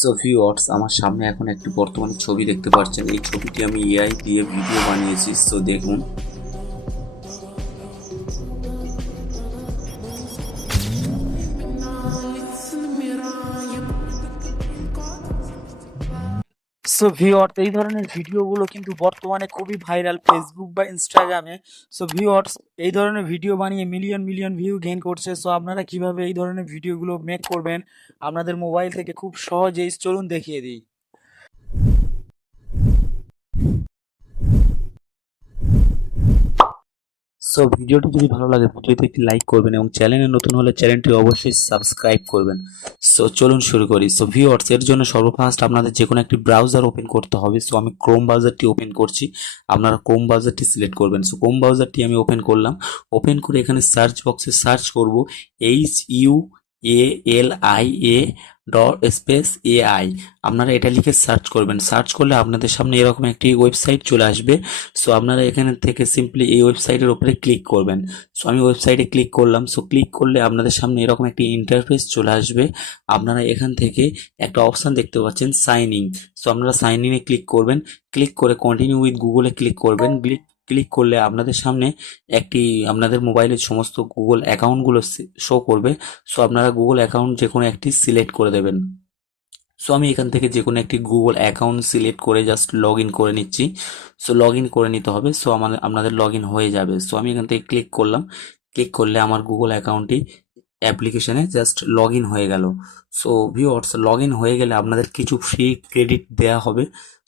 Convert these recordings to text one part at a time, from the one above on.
So viewers, আমার সামনে এখন একটি বর্তমানে ছবি দেখতে পাচ্ছেন। এই ছবিটি আমি এআই দিয়ে ভিডিও বানিয়েছি। সো দেখুন। সো ভিউয়ার্স, এই ধরনের ভিডিওগুলো কিন্তু বর্তমানে খুবই ভাইরাল ফেসবুক বা ইনস্টাগ্রামে। সো ভিউয়ার্স, এই ধরনের ভিডিও বানিয়ে মিলিয়ন মিলিয়ন ভিউ গেইন করছে। সো আপনারা কিভাবে এই ধরনের ভিডিওগুলো মেক করবেন আপনাদের মোবাইল থেকে খুব সহজেই, চলুন দেখিয়ে দিই। সো ভিডিওটি যদি ভালো লাগে ভিডিওতে একটি লাইক করবেন এবং চ্যানেলে নতুন হলে চ্যানেলটি অবশ্যই সাবস্ক্রাইব করবেন। সো চলুন শুরু করি। সো ভিউয়ার্স, এর জন্য সর্বফার্স্ট আপনাদের যে কোনো একটি ব্রাউজার ওপেন করতে হবে। সো আমি ক্রোম ব্রাউজারটি ওপেন করছি। আপনারা ক্রোম ব্রাউজারটি সিলেক্ট করবেন। সো ক্রোম ব্রাউজারটি আমি ওপেন করলাম। ওপেন করে এখানে সার্চ বক্সে সার্চ করব HUALIA স্পেস AI। আপনারা এটা লিখে সার্চ করবেন। সার্চ করলে আপনাদের সামনে এরকম একটি ওয়েবসাইট চলে আসবে। সো আপনারা এখানে থেকে সিম্পলি এই ওয়েবসাইটের উপরে ক্লিক করবেন। সো আমি ওয়েবসাইটে ক্লিক করলাম। সো ক্লিক করলে আপনাদের সামনে এরকম একটি ইন্টারফেস চলে আসবে। আপনারা এখান থেকে একটা অপশান দেখতে পাচ্ছেন, সাইন ইন। সো আপনারা সাইন ইনে ক্লিক করবেন। ক্লিক করে কন্টিনিউ উইথ গুগলে ক্লিক করবেন। ক্লিক করলে আপনাদের সামনে একটি আপনাদের মোবাইলের সমস্ত গুগল অ্যাকাউন্টগুলো শো করবে। সো আপনারা গুগল অ্যাকাউন্ট যে কোনো একটি সিলেক্ট করে দেবেন। সো আমি এখান থেকে যে কোনো একটি গুগল অ্যাকাউন্ট সিলেক্ট করে জাস্ট লগ ইন করে নিচ্ছি। সো লগ ইন করে নিতে হবে। সো আপনাদের লগ ইন হয়ে যাবে। সো আমি এখান থেকে ক্লিক করলাম। ক্লিক করলে আমার গুগল অ্যাকাউন্টটি অ্যাপ্লিকেশনে জাস্ট লগ ইন হয়ে গেল। সো ভিউয়ার্স, লগ ইন হয়ে গেলে আপনাদের কিছু ফ্রি ক্রেডিট দেওয়া হবে।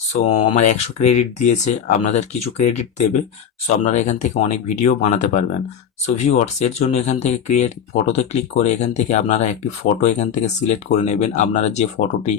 সো আমার 100 ক্রেডিট দিয়েছে, আপনাদের কিছু ক্রেডিট দেবে। সো আপনারা এখান থেকে অনেক ভিডিও বানাতে পারবেন। সো ভিউয়ার্স, এর জন্য এখান থেকে ক্রিয়েট ফটোতে ক্লিক করে এখান থেকে আপনারা একটি ফটো এখান থেকে সিলেক্ট করে নেবেন, আপনারা যে ফটোটি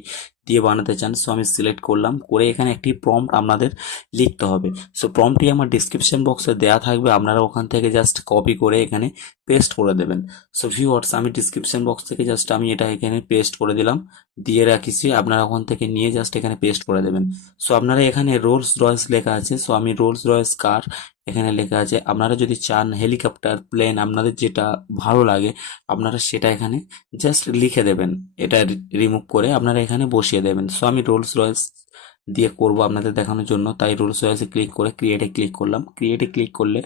দিয়ে বানাতে চান। সো আমি সিলেক্ট করলাম, করে এখানে একটি প্রম্পট আপনাদের লিখতে হবে। সো প্রম্পটটি আমার ডিসক্রিপশন বক্সে দেওয়া থাকবে, আপনারা ওখান থেকে জাস্ট কপি করে এখানে পেস্ট করে দেবেন। সো ভিউয়ার্স, আমি ডিসক্রিপশন বক্স থেকে জাস্ট আমি এটা এখানে পেস্ট করে দিলাম, দিয়ে রাখিছি। আপনারা ওখান থেকে নিয়ে জাস্ট এখানে পেস্ট করে দেবেন। সো আপনারা এখানে রোলস রয়েস লেখা আছে। সো আমি রোলস রয়েস কার এখানে লেখা আছে। আপনারা যদি চান হেলিকপ্টার, প্লেন, আপনাদের যেটা ভালো লাগে আপনারা সেটা এখানে জাস্ট লিখে দেবেন। এটা রিমুভ করে আপনারা এখানে বসিয়ে দেবেন। সো আমি রোলস রয়েস দিয়ে করব আপনাদের দেখানোর জন্য, তাই রোলস রয়েসে ক্লিক করে ক্রিয়েটে ক্লিক করলাম। ক্রিয়েটে ক্লিক করলে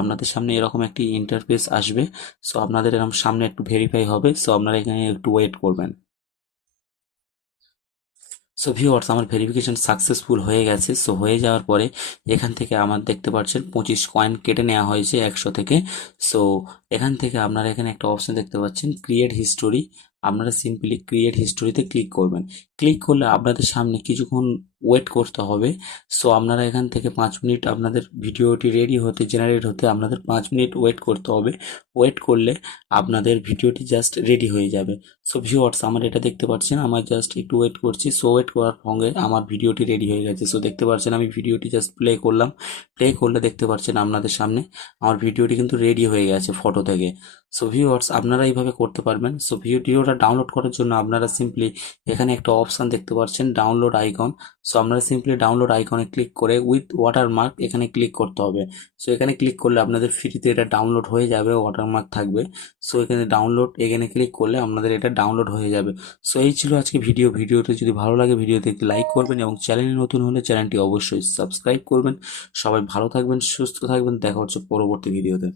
আপনাদের সামনে এরকম একটি ইন্টারফেস আসবে। সো আপনাদের এরকম সামনে একটু ভেরিফাই হবে। সো আপনারা এখানে একটু ওয়েট করবেন। সো ভিউয়ার্স, আমার ভেরিফিকেশন সাকসেসফুল হয়ে গেছে। সো হয়ে যাওয়ার পরে এখান থেকে আমার দেখতে পাচ্ছেন 25 কয়েন কেটে নেওয়া হয়েছে 100 থেকে। সো এখান থেকে আপনারা এখানে একটা অপশন দেখতে পাচ্ছেন, ক্রিয়েট হিস্টোরি। আপনারা সিম্পলি ক্রিয়েট হিস্টোরিতে ক্লিক করবেন। ক্লিক করলে আপনাদের সামনে কিছুক্ষণ ওয়েট করতে হবে। সো আপনারা এখান থেকে 5 মিনিট আপনাদের ভিডিওটি রেডি হতে, জেনারেট হতে আপনাদের 5 মিনিট ওয়েট করতে হবে। ওয়েট করলে আপনাদের ভিডিওটি জাস্ট রেডি হয়ে যাবে। সো ভিউয়ার্স, আমার এটা দেখতে পাচ্ছেন, আমার জাস্ট একটু ওয়েট করছি। সো ওয়েট করার সঙ্গে আমার ভিডিওটি রেডি হয়ে গেছে। সো দেখতে পাচ্ছেন আমি ভিডিওটি জাস্ট প্লে করলাম। প্লে করলে দেখতে পাচ্ছেন আপনাদের সামনে আমার ভিডিওটি কিন্তু রেডি হয়ে গেছে ফটো থেকে। সো ভিউয়ার্স, আপনারা এইভাবে করতে পারবেন। সো ভিডিওটা ডাউনলোড করার জন্য আপনারা সিম্পলি এখানে একটা অপশান দেখতে পাচ্ছেন, ডাউনলোড আইকন। সো আপনারা সিম্পলি ডাউনলোড আইকনে ক্লিক করে উইথ ওয়াটারমার্ক এখানে ক্লিক করতে হবে। সো এখানে ক্লিক করলে আপনাদের ফ্রিতে এটা ডাউনলোড হয়ে যাবে, ওয়াটারমার্ক থাকবে। সো এখানে ডাউনলোড এখানে ক্লিক করলে আপনাদের এটা ডাউনলোড হয়ে যাবে। সো এই ছিল আজকে ভিডিওটি যদি ভালো লাগে ভিডিওতে একটি লাইক করবেন এবং চ্যানেলে নতুন হলে চ্যানেলটি অবশ্যই সাবস্ক্রাইব করবেন। সবাই ভালো থাকবেন, সুস্থ থাকবেন, দেখা হচ্ছে পরবর্তী ভিডিওতে।